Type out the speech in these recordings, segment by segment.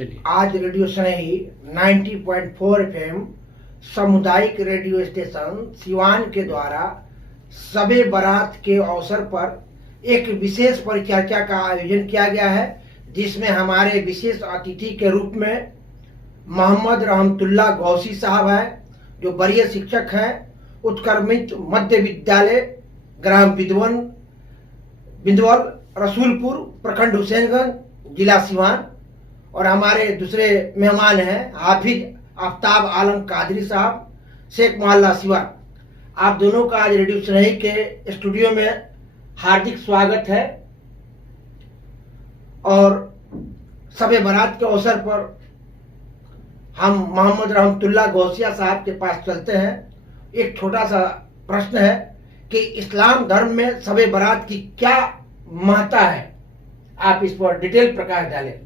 चलिए। आज रेडियो सनई 90.4 FM सामुदायिक रेडियो स्टेशन सिवान के द्वारा शबे बारात के अवसर पर एक विशेष परिचर्चा का आयोजन किया गया है, जिसमें हमारे विशेष अतिथि के रूप में मोहम्मद रहमतुल्लाह गौसी साहब हैं, जो वरीय शिक्षक हैं उत्क्रमित मध्य विद्यालय ग्राम बिंदवल रसूलपुर प्रखंड हुसैनगंज जिला सिवान। और हमारे दूसरे मेहमान हैं हाफिज आफ्ताब आलम कादरी साहब, शेख मोहल्ला सिवान। आप दोनों का आज रेडियो सनई के स्टूडियो में हार्दिक स्वागत है। और शबे बारात के अवसर पर हम मोहम्मद रहमतुल्लाह गौसिया साहब के पास चलते हैं। एक छोटा सा प्रश्न है कि इस्लाम धर्म में शबे बारात की क्या महत्ता है, आप इस पर डिटेल प्रकाश डालें।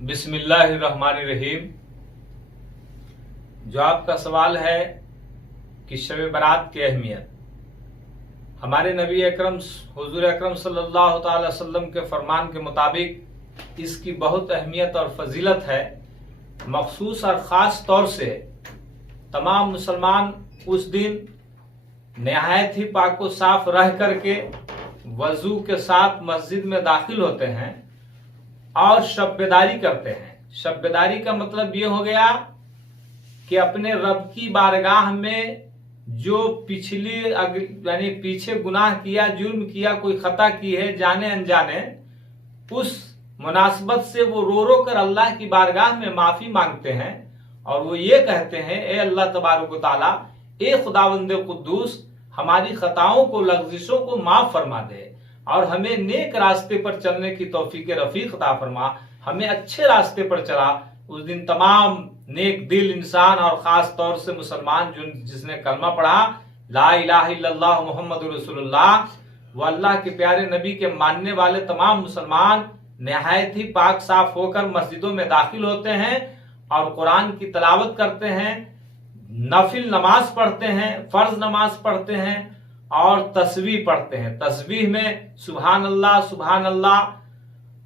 बिस्मिल्लाहिर्रहमानिर्रहीम। जो आपका सवाल है कि शब बारात की अहमियत, हमारे नबी अकरम हुजूर अकरम सल्लल्लाहु अलैहि वसल्लम के फरमान के मुताबिक इसकी बहुत अहमियत और फजीलत है। मखसूस और ख़ास तौर से तमाम मुसलमान उस दिन नहायत ही पाको साफ रह करके वजू के साथ मस्जिद में दाखिल होते हैं और शब्बेदारी करते हैं। शब्बेदारी का मतलब ये हो गया कि अपने रब की बारगाह में जो यानी पीछे गुनाह किया, जुर्म किया, कोई खता की है जाने अनजाने, उस मुनासबत से वो रो रो कर अल्लाह की बारगाह में माफी मांगते हैं और वो ये कहते हैं, ए अल्लाह तबारक व तआला, ए खुदावंद कुद्दूस, हमारी खताओं को, लग़्ज़िशों को माफ फरमा दे और हमें नेक रास्ते पर चलने की तौफीक रफीक अता फरमा, हमें अच्छे रास्ते पर चला। उस दिन तमाम नेक दिल इंसान और खास तौर से मुसलमान जिसने कलमा पढ़ा ला इलाहा इल्लल्लाह मुहम्मदुर रसूलुल्लाह, वो अल्लाह के प्यारे नबी के मानने वाले तमाम मुसलमान नहायत ही पाक साफ होकर मस्जिदों में दाखिल होते हैं और कुरान की तलावत करते हैं, नफिल नमाज पढ़ते हैं, फर्ज नमाज पढ़ते हैं और तस्बीह पढ़ते हैं। तस्बीह में सुभान अल्लाह,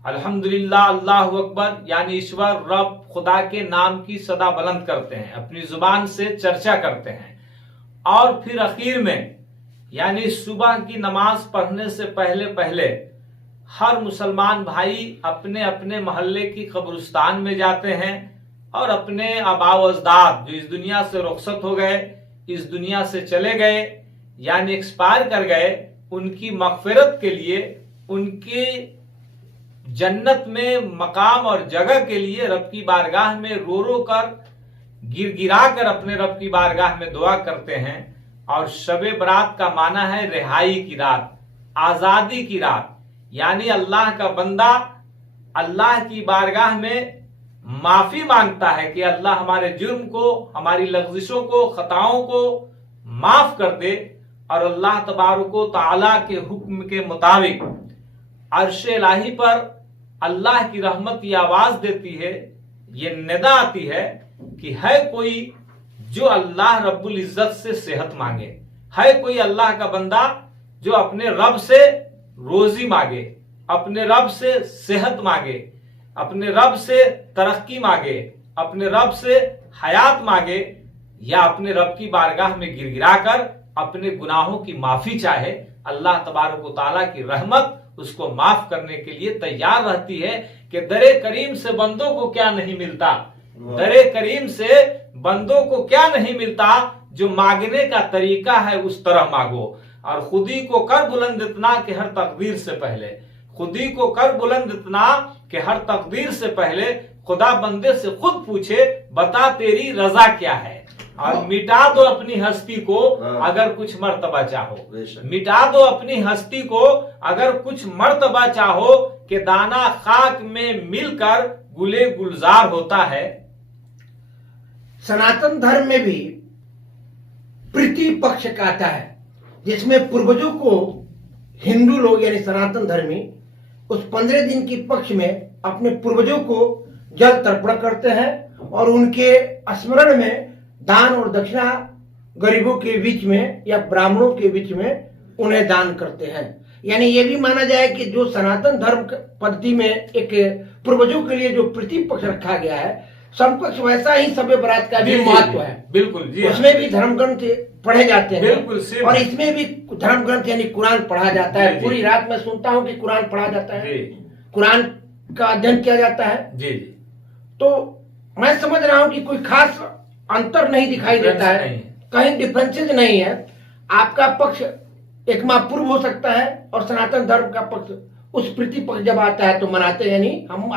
अल्हम्दुलिल्लाह, अल्लाहु अकबर, यानी ईश्वर रब खुदा के नाम की सदा बुलंद करते हैं, अपनी जुबान से चर्चा करते हैं। और फिर आखिर में यानी सुबह की नमाज पढ़ने से पहले पहले हर मुसलमान भाई अपने अपने मोहल्ले की कब्रिस्तान में जाते हैं और अपने आबाओ अजदाद जो इस दुनिया से रुखसत हो गए, इस दुनिया से चले गए यानी एक्सपायर कर गए, उनकी मगफिरत के लिए, उनकी जन्नत में मकाम और जगह के लिए रब की बारगाह में रो रो कर, गिरा कर अपने रब की बारगाह में दुआ करते हैं। और शबे बारात का माना है रिहाई की रात, आजादी की रात, यानी अल्लाह का बंदा अल्लाह की बारगाह में माफी मांगता है कि अल्लाह हमारे जुर्म को, हमारी लग़्ज़िशों को, खताओं को माफ कर दे। और अल्लाह तबारक व तआला के हुक्म के मुताबिक अर्श इलाही पर अल्लाह की रहमत की आवाज देती है, ये निदा आती है कि है कोई जो अल्लाह रब्बुल इज्जत से सेहत मांगे, है कोई अल्लाह का बंदा जो अपने रब से रोजी मांगे, अपने रब से सेहत मांगे, अपने रब से तरक्की मांगे, अपने रब से हयात मांगे, या अपने रब की बारगाह में गिरगिरा कर अपने गुनाहों की माफी चाहे। अल्लाह तबारक व तआला की रहमत उसको माफ करने के लिए तैयार रहती है कि दरे करीम से बंदों को क्या नहीं मिलता, दरे करीम से बंदों को क्या नहीं मिलता, जो मांगने का तरीका है उस तरह मांगो। और खुदी को कर बुलंद इतना कि हर तकदीर से पहले, खुदी को कर बुलंद इतना कि हर तकदीर से पहले खुदा बंदे से खुद पूछे, बता तेरी रजा क्या है, और मिटा दो अपनी हस्ती को अगर कुछ मर्तबा चाहो, मिटा दो अपनी हस्ती को अगर कुछ मर्तबा चाहो, कि दाना खाक में मिलकर गुले गुलजार होता है। सनातन धर्म में भी प्रीति पक्ष कहता है, जिसमें पूर्वजों को हिंदू लोग यानी सनातन धर्मी उस 15 दिन की पक्ष में अपने पूर्वजों को जल तर्पण करते हैं और उनके स्मरण में दान और दक्षिणा गरीबों के बीच में या ब्राह्मणों के बीच में उन्हें दान करते हैं। यानी ये भी माना जाए कि जो सनातन धर्म पद्धति में एक पूर्वजों के लिए जो प्रतिपक्ष रखा गया है, समपक्ष वैसा ही शब बारात का भी महत्व है। बिल्कुल जी, उसमें भी धर्म ग्रंथ पढ़े जाते हैं, बिल्कुल, और इसमें भी धर्म ग्रंथ यानी कुरान पढ़ा जाता है। पूरी रात मैं सुनता हूँ कि कुरान पढ़ा जाता है, कुरान का अध्ययन किया जाता है जी। तो मैं समझ रहा हूँ कि कोई खास अंतर नहीं दिखाई देता है, कहीं डिफरेंसेज नहीं है। आपका पक्ष एक माह पूर्व हो सकता है और सनातन धर्म का पक्ष उस प्रतिपक्ष जब आता है तो मनाते हैं। यानी हम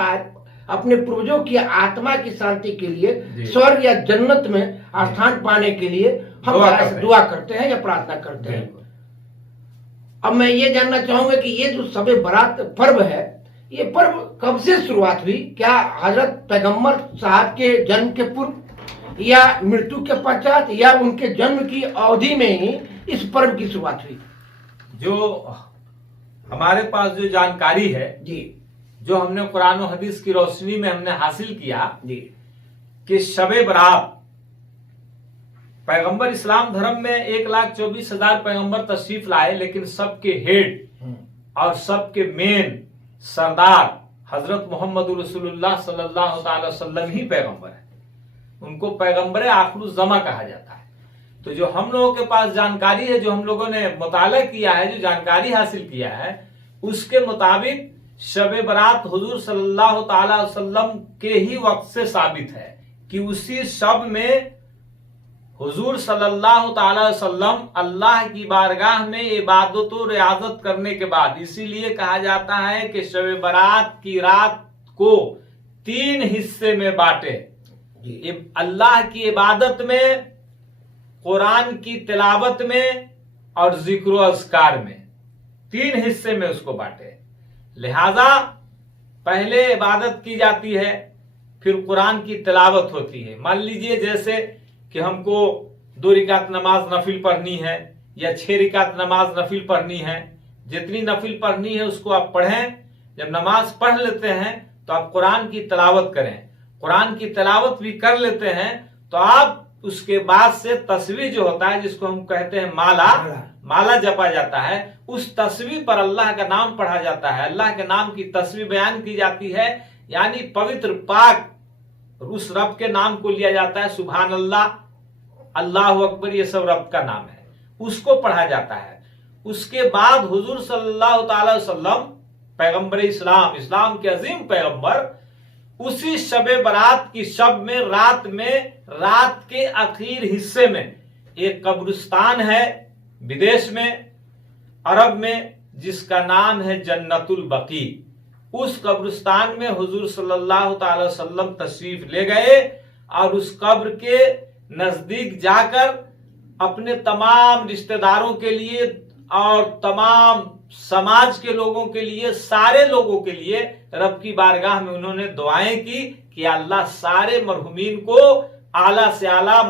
अपने पूर्वजों की आत्मा की शांति के लिए, स्वर्ग या जन्नत में स्थान पाने के लिए हम दुआ करते हैं या प्रार्थना करते हैं। अब मैं ये जानना चाहूंगा कि ये जो शब बारात पर्व है, ये पर्व कब से शुरुआत हुई? क्या हजरत पैगंबर साहब के जन्म के पूर्व या मृत्यु के पश्चात या उनके जन्म की अवधि में ही इस पर्व की शुरुआत हुई? जो हमारे पास जो जानकारी है जी, जो हमने कुरान और हदीस की रोशनी में हमने हासिल किया जी, कि शबे बारात पैगंबर इस्लाम धर्म में 1,24,000 पैगंबर तशरीफ लाए, लेकिन सबके हेड और सबके मेन सरदार हजरत मोहम्मद रसूलुल्लाह सल्लल्लाहु अलैहि वसल्लम ही पैगंबर है। उनको पैगंबर आखिरुज़्ज़मा कहा जाता है। तो जो हम लोगों के पास जानकारी है, जो हम लोगों ने मुताला किया है, जो जानकारी हासिल किया है, उसके मुताबिक शब बारात हुजूर सल्लल्लाहु अलैहि वसल्लम के ही वक्त से साबित है कि उसी शब में हुजूर सल्लल्लाहु अलैहि वसल्लम अल्लाह की बारगाह में इबादत और रियाजत करने के बाद, इसीलिए कहा जाता है कि शब बारात की रात को 3 हिस्से में बांटे। अल्लाह की इबादत में, कुरान की तिलावत में और जिक्र अस्कार में, 3 हिस्से में उसको बांटे। लिहाजा पहले इबादत की जाती है, फिर कुरान की तिलावत होती है। मान लीजिए जैसे कि हमको 2 रिकात नमाज नफिल पढ़नी है या 6 रिकात नमाज नफिल पढ़नी है, जितनी नफिल पढ़नी है उसको आप पढ़ें। जब नमाज पढ़ लेते हैं तो आप कुरान की तिलावत करें। कुरान की तिलावत भी कर लेते हैं तो आप उसके बाद से तस्बीह जो होता है, जिसको हम कहते हैं माला जपा जाता है, उस तस्बीह पर अल्लाह का नाम पढ़ा जाता है, अल्लाह के नाम की तस्बीह बयान की जाती है। यानी पवित्र पाक उस रब के नाम को लिया जाता है। सुभान अल्लाह, अल्लाहु अकबर, ये सब रब का नाम है, उसको पढ़ा जाता है। उसके बाद हुजूर सल्लल्लाहु अलैहि वसल्लम पैगंबर इस्लाम के अजीम पैगंबर, उसी शबे बारात की शब में रात के आखिर हिस्से में एक कब्रिस्तान है विदेश में, अरब में, जिसका नाम है जन्नतुल बकी। उस कब्रिस्तान में हुजूर सल्लल्लाहु अलैहि वसल्लम तशरीफ ले गए और उस कब्र के नजदीक जाकर अपने तमाम रिश्तेदारों के लिए और तमाम समाज के लोगों के लिए, सारे लोगों के लिए रब की बारगाह में उन्होंने दुआएं की कि अल्लाह सारे मरहुमीन को आला से आला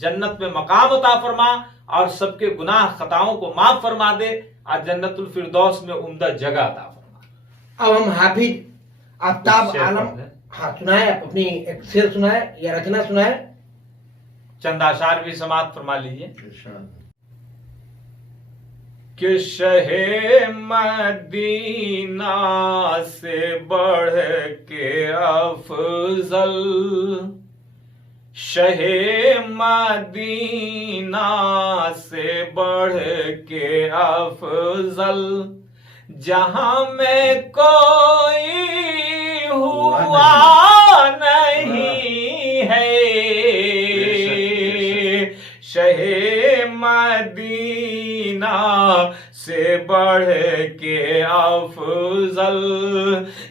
जन्नत में मकाम अता फरमा और सबके गुनाह खताओं को माफ फरमा दे और जन्नतुल फिरदौस में उम्दा जगह अता फरमा। अब हम हाफिज आफ्ताब आलम, हाँ सुनाए, अपनी एक शेर सुनाए या रचना सुनाए, चंद आशार भी समाप्त फरमा लीजिए। कि शहे मदीना से बढ़ के अफजल, शहे मदीना से बढ़ के अफजल, जहां में कोई हुआ नहीं है, शहे मदीना से बढ़ के अफजल,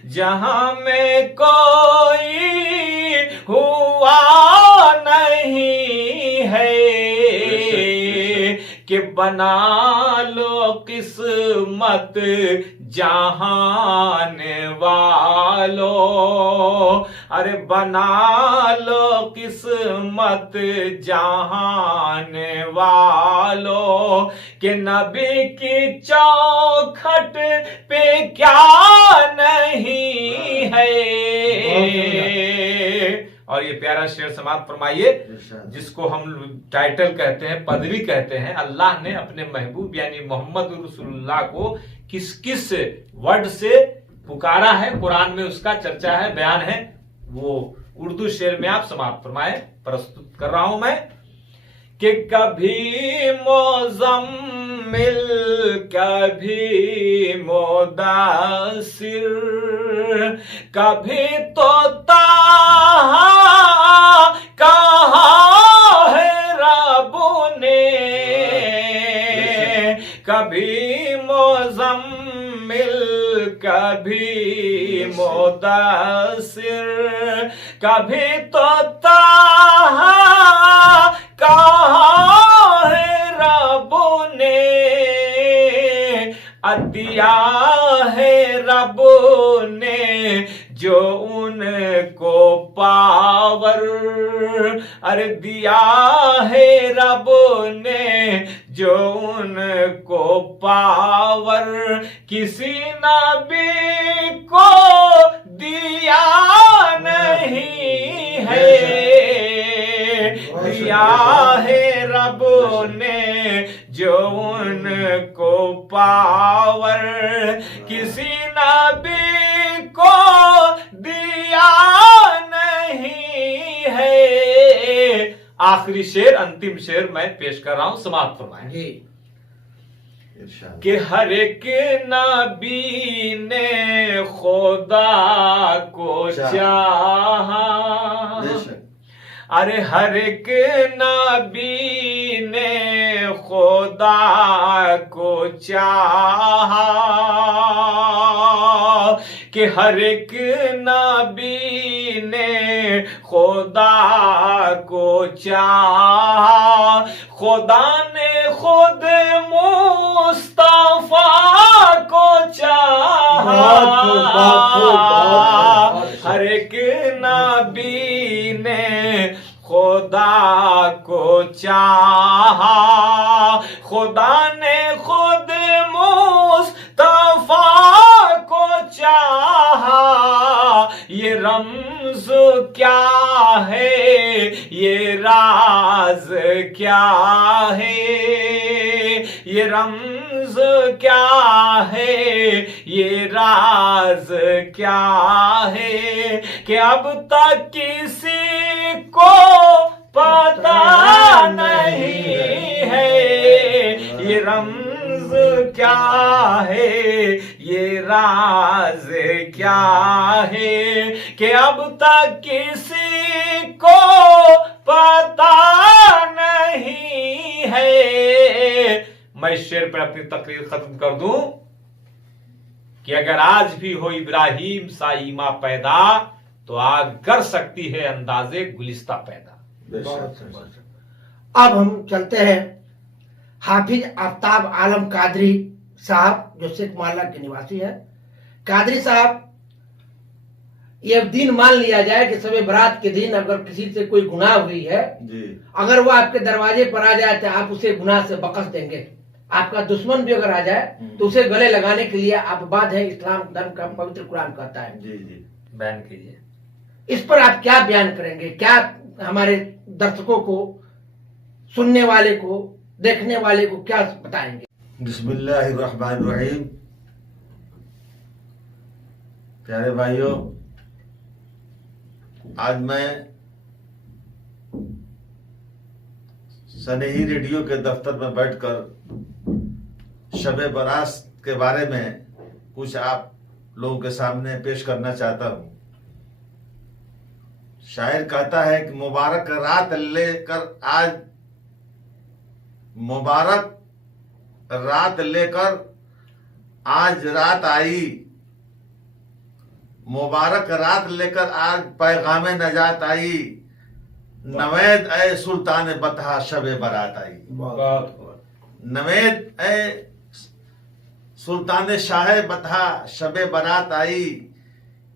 जहां में कोई हुआ नहीं है, कि बना लो किस्मत जहान वालो, अरे बना लो किस्मत जहान वालो, कि नबी की चौखट पे क्या नहीं है। और ये प्यारा शेर समाप्त फरमाइए, जिसको हम टाइटल कहते हैं, पदवी कहते हैं। अल्लाह ने अपने महबूब यानी मोहम्मद रसूलुल्लाह को किस किस वर्ड से पुकारा है, कुरान में उसका चर्चा है, बयान है, वो उर्दू शेर में आप समाप्त फरमाए। प्रस्तुत कर रहा हूं मैं कि कभी मोजम्मिल कभी मुदासिर, कभी तो ताहा कहा है रब ने, कभी मुजम्मिल कभी मुदासिर, कभी तो ताहा कहा है रब ने, दिया है रब ने जो उनको पावर, अरे दिया है रब ने जो उनको पावर, किसी नबी को दिया नहीं है, दिया है रब ने जो उनको पावर, किसी नबी को दिया नहीं है। आखिरी शेर, अंतिम शेर मैं पेश कर रहा हूं, समाप्त फरमाएं कि हर एक नबी ने खुदा को चाहा, अरे हर एक नबी ने खुदा को चाहा, कि हर एक नबी ने खुदा को चाहा, खुदा ने खुद मुस्तफा को चाहा, हर एक नबी ने खुदा को चाहा, खुदा ने खुद मुस्तफा को चाहा, ये रमज क्या है, ये राज क्या है, ये रमज क्या है, ये राज क्या है, कि अब तक किसी को पता नहीं है, ये रमज क्या है, ये राज क्या है, कि अब तक किसी को पता नहीं है। मैं इस शेर पर अपनी तकरीर खत्म कर दूं कि अगर आज भी हो इब्राहिम सा ईमा पैदा, तो आग कर सकती है अंदाजे गुलिस्ता पैदा। अब हम चलते हैं हाफिज आफ्ताब आलम कादरी साहब, जो शेख मोहल्ला के निवासी है। कादरी साहब, ये दिन मान लिया जाए कि शब बारात के दिन अगर किसी से कोई गुनाह हुई है जी, अगर वो आपके दरवाजे पर आ जाए तो आप उसे गुनाह से बख्श देंगे। आपका दुश्मन भी अगर आ जाए तो उसे गले लगाने के लिए आप बाध्य है, इस्लाम धर्म का पवित्र कुरान कहता है। जी जी, बयान कीजिए। इस पर आप क्या बयान करेंगे, क्या हमारे दर्शकों को, सुनने वाले को, देखने वाले को क्या बताएंगे? बिस्मिल्लाहिर्रहमानिर्रहीम। प्यारे भाइयों, आज मैं सनेही रेडियो के दफ्तर में बैठकर शब बारात के बारे में कुछ आप लोगों के सामने पेश करना चाहता हूं। शायर कहता है कि मुबारक रात लेकर आज, मुबारक रात लेकर आज रात आई, मुबारक रात लेकर आज पैगाम नजात आई, नवेद ए सुल्तान बतहा शब बारात आई। नवेद ए सुल्तान शाह बतहा शब बारात आई,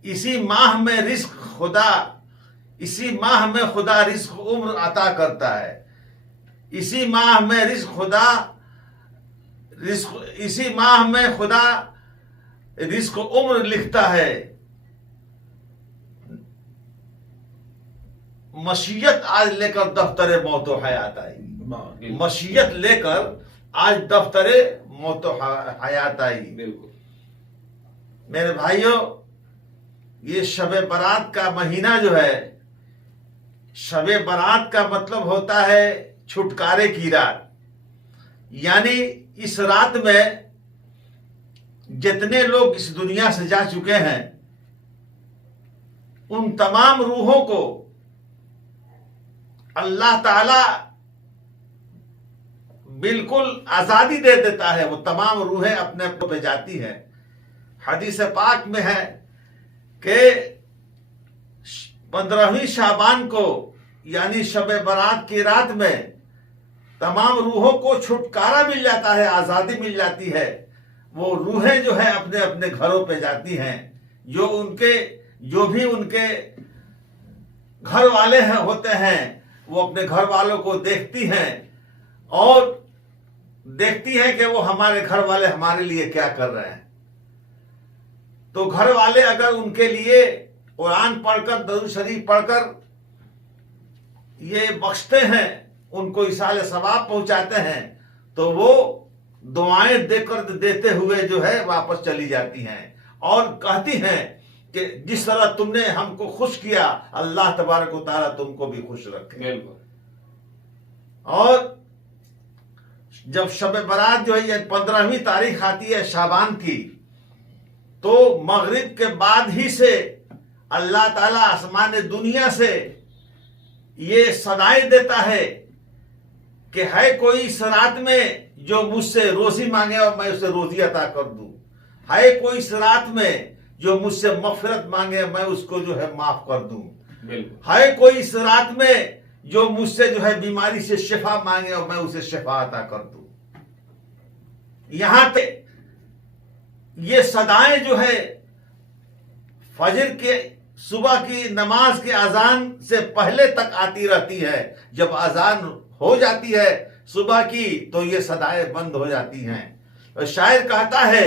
इसी माह में रिस्क खुदा, इसी माह में खुदा रिस्क उम्र अता करता है, इसी माह में रिस्क खुदा, रिस्क इसी माह में खुदा रिस्क उम्र लिखता है। मशीयत आज लेकर दफ्तरे मौतो हयात आई, मशीयत लेकर आज दफ्तरे मौत हयात आई। बिल्कुल। मेरे भाइयों, ये शबे बारात का महीना जो है, शबे बारात का मतलब होता है छुटकारे की रात। यानी इस रात में जितने लोग इस दुनिया से जा चुके हैं, उन तमाम रूहों को अल्लाह ताला बिल्कुल आजादी दे देता है। वो तमाम रूहें अपने पे जाती हैं। हदीस पाक में है कि 15वीं शाबान को यानी शबे बारात की रात में तमाम रूहों को छुटकारा मिल जाता है, आजादी मिल जाती है। वो रूहें जो है अपने अपने घरों पे जाती हैं। जो भी उनके घर वाले हैं होते हैं, वो अपने घर वालों को देखती हैं और देखती हैं कि वो हमारे घर वाले हमारे लिए क्या कर रहे हैं। तो घर वाले अगर उनके लिए कुरान पढ़कर, दरूद शरीफ पढ़कर ये बख्शते हैं, उनको इसाले सवाब पहुंचाते हैं, तो वो दुआएं देकर देते हुए जो है वापस चली जाती हैं और कहती हैं कि जिस तरह तुमने हमको खुश किया, अल्लाह तबारक व तआला तुमको भी खुश रखे। बिल्कुल। और जब शब बारात जो है ये 15वीं तारीख आती है शाबान की, तो मगरिब के बाद ही से अल्लाह ताला आसमान दुनिया से ये सदाएं देता है कि है कोई इस रात में जो मुझसे रोजी मांगे और मैं उसे रोजी अता कर दूं। है कोई इस रात में जो मुझसे मगफिरत मांगे, मैं उसको जो है माफ कर दूं। बिल्कुल। है कोई इस रात में जो मुझसे जो है बीमारी से शिफा मांगे और मैं उसे शिफा अता कर दूं। यहां तक ये सदाएं जो है फजर के सुबह की नमाज के अजान से पहले तक आती रहती है। जब अजान हो जाती है सुबह की, तो ये सदाएं बंद हो जाती हैं। और शायर कहता है,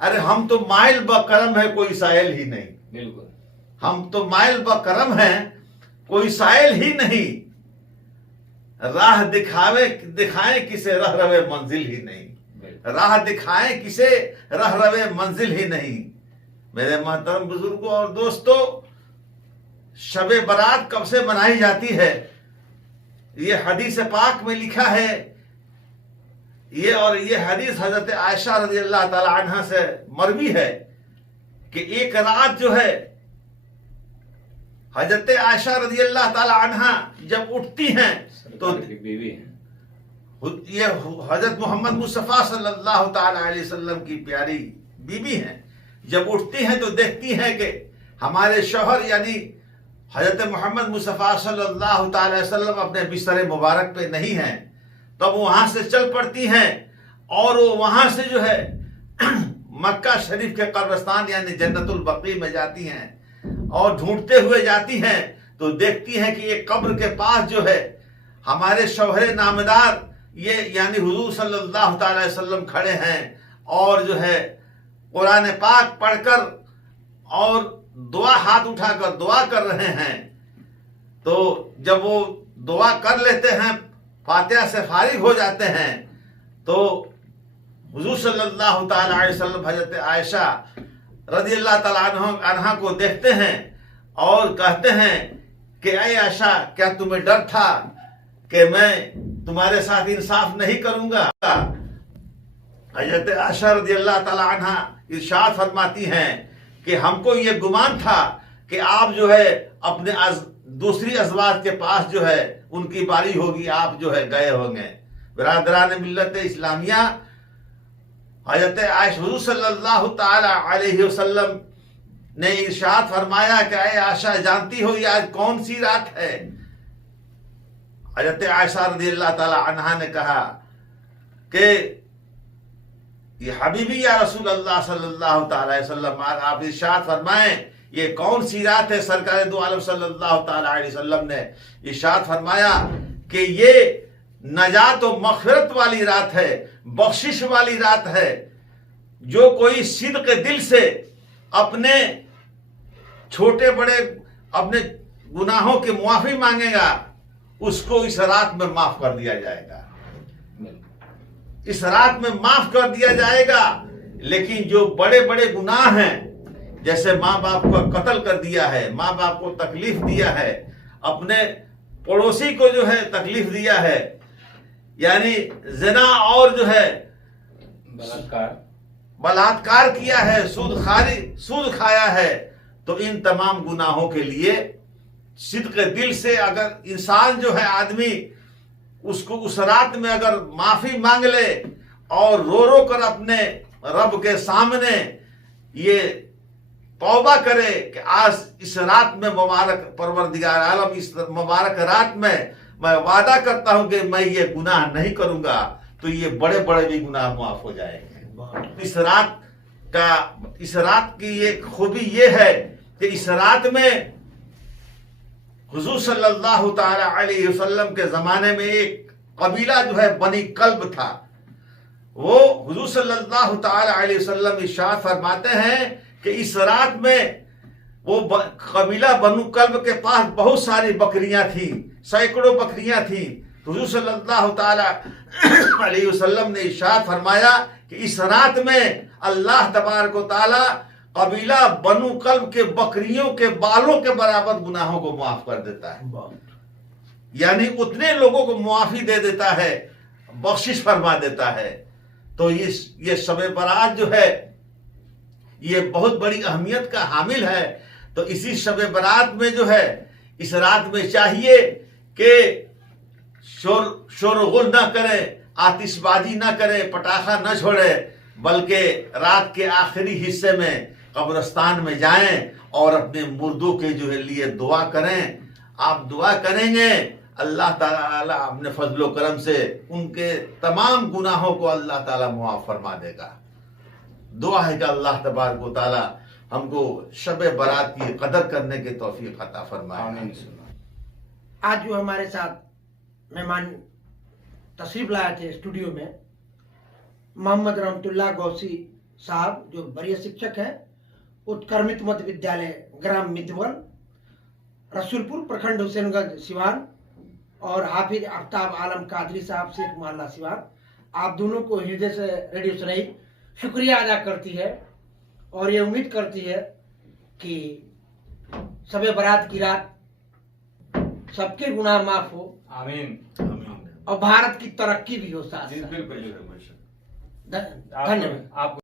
अरे हम तो माइल ब करम है, कोई साइल ही नहीं। बिल्कुल। हम तो माइल ब करम है, कोई साइल ही नहीं। राह दिखाए किसे रह रवे मंजिल ही नहीं। राह दिखाए किसे रह रवे मंजिल ही नहीं। मेरे मोहतरम बुजुर्गों और दोस्तों, शबे बारात कब से मनाई जाती है? ये हदीस पाक में लिखा है। ये हदीस हजरत आयशा रजी अल्लाह ताला अन्हा से मरवी है कि एक रात जो है हजरत आयशा रजी अल्लाह ताला अन्हा जब उठती हैं तो बीवी है, ये हजरत मोहम्मद मुस्तफ़ा सल्लल्लाहु ताला अलैहि वसल्लम की प्यारी बीबी हैं। जब उठती हैं तो देखती हैं कि हमारे शौहर यानी हजरत मोहम्मद मुस्तफ़ा सल्लल्लाहु ताला अलैहि वसल्लम अपने बिस्तर मुबारक पे नहीं हैं। तब वहां से चल पड़ती हैं और वो वहां से जो है मक्का शरीफ के कब्रिस्तान यानी जन्नतुल बकी में जाती हैं और ढूंढते हुए जाती हैं तो देखती हैं कि एक कब्र के पास जो है हमारे शौहरे नामदार ये यानी हुजूर सल्लल्लाहु ताला अलैहि वसल्लम खड़े हैं और जो है कुरान पाक पढ़कर और दुआ हाथ उठाकर दुआ कर रहे हैं। तो जब वो दुआ कर लेते हैं, फातिहा से फारिग हो जाते हैं, तो हुजूर सल्लल्लाहु ताला अलैहि वसल्लम हजरत आयशा रज़ी अल्लाह ताला अन्हा को देखते हैं और कहते हैं कि ऐ आयशा, क्या तुम्हें डर था कि मैं तुम्हारे साथ इंसाफ नहीं करूंगा? हजरत आयशा रज़ी अल्लाह ताला अन्हा इरशाद फरमाती हैं कि हमको ये गुमान था कि आप जो है अपने दूसरी अज़वाज के पास जो है उनकी बारी होगी, आप जो है गए होंगे। बिरादरान मिल्लत इस्लामिया, हजरत आयशा हुजूर सल्लल्लाहु ताला अलैहि वसल्लम ने इरशाद फरमाया कि ऐ आयशा, जानती हो ये आज कौन सी रात है? हजरत आयशा रज़ियल्लाहु ताला अन्हा ने कहा कि ये हबीबी या रसूल अल्लाह सल्लल्लाहु ताला अलैहि वसल्लम, आप इरशाद फरमाएं ये कौन सी रात है? सरकार दो आलम सल्लल्लाहु ताला अलैहि वसल्लम ने इरशाद फरमाया कि ये नजात और मग़फ़िरत वाली रात है, बख्शिश वाली रात है। जो कोई सिद्क़ दिल से अपने छोटे बड़े अपने गुनाहों की मुआफ़ी मांगेगा, उसको इस रात में माफ कर दिया जाएगा। इस रात में माफ कर दिया जाएगा। लेकिन जो बड़े बड़े गुनाह हैं, जैसे माँ बाप को कत्ल कर दिया है, माँ बाप को तकलीफ दिया है, अपने पड़ोसी को जो है तकलीफ दिया है, यानी ज़िना और जो है बलात्कार किया है, सूद खाया है, तो इन तमाम गुनाहों के लिए सिद्क़ दिल से अगर इंसान जो है आदमी उसको उस रात में अगर माफी मांग ले और रो रो कर अपने रब के सामने ये तौबा करे कि आज इस रात में मुबारक परवरदिगार आलम, इस मुबारक रात में मैं वादा करता हूं कि मैं ये गुनाह नहीं करूंगा, तो ये बड़े बड़े भी गुनाह माफ हो जाएंगे। इस रात की एक खूबी ये है कि इस रात में हुजूर सल्लल्लाहु ताला अलैहि वसल्लम के जमाने में एक कबीला जो है बनी कल्ब था। वो हुजूर सल्लल्लाहु ताला अलैहि वसल्लम इरशाद फरमाते हैं कि इस रात में वो कबीला बनु कल्ब के पास बहुत सारी बकरियां थी, सैकड़ों बकरियां थी। तो हुजूर सल्लल्लाहु ताला अलैहि वसल्लम ने इरशाद फरमाया कि इस रात में अल्लाह तबारक व तआला कबीला बनु कल्ब के बकरियों के बालों के बराबर गुनाहों को माफ कर देता है, यानी उतने लोगों को मुआफी दे देता है, बख्शिश फरमा देता है। तो ये शब बारात जो है ये बहुत बड़ी अहमियत का हामिल है। तो इसी शब बारात में जो है इस रात में चाहिए कि शोरगुल ना करें, आतिशबाजी ना करें, पटाखा न छोड़े, बल्कि रात के आखिरी हिस्से में कब्रिस्तान में जाएं और अपने मुर्दों के जो है लिए दुआ करें। आप दुआ करेंगे, अल्लाह ताला अपने फजलो करम से उनके तमाम गुनाहों को अल्लाह ताला मुआफ फरमा देगा। दुआ है कि अल्लाह तबारक व तआला हमको शब बारात की कदर करने के तौफीक अता फरमाए। आज जो हमारे साथ मेहमान तशरीफ लाए थे स्टूडियो में, मोहम्मद रहमतुल्लाह गौसी साहब, जो वरीय शिक्षक हैं उत्क्रमित मध्य विद्यालय ग्राम मितवल, रसूलपुर प्रखंड हुसैनगंज सिवान, और हाफिज आफ्ताब आलम कादरी साहब शेख मोहल्ला सिवान, आप दोनों को हृदय से रेडियो सुनाई शुक्रिया अदा करती है और ये उम्मीद करती है कि शब बारात की रात सबके गुनाह माफ हो, आमीन, और भारत की तरक्की भी हो साथ। बिल्कुल। धन्यवाद। आपको